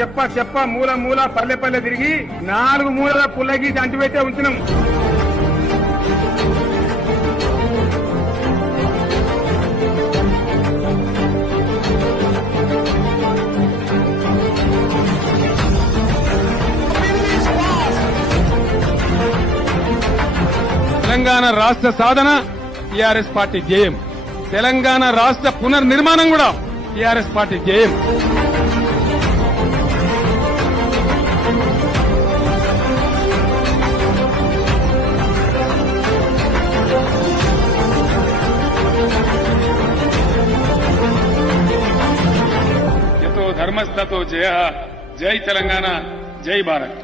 చెప్ప మూల మూల పల్లె పల్లె తిరిగి 4 మూలల పుల్లగీసి అంటిపెట్టే ఉంచినాం. తెలంగాణ రాష్ట్ర సాధన టీఆర్ఎస్ పార్టీ ధ్యేయం. తెలంగాణ రాష్ట్ర పునర్నిర్మాణం కూడా టీఆర్ఎస్ పార్టీ ధ్యేయం. యతో ధర్మస్థతో జయ. జై తెలంగాణ, జై భారత్.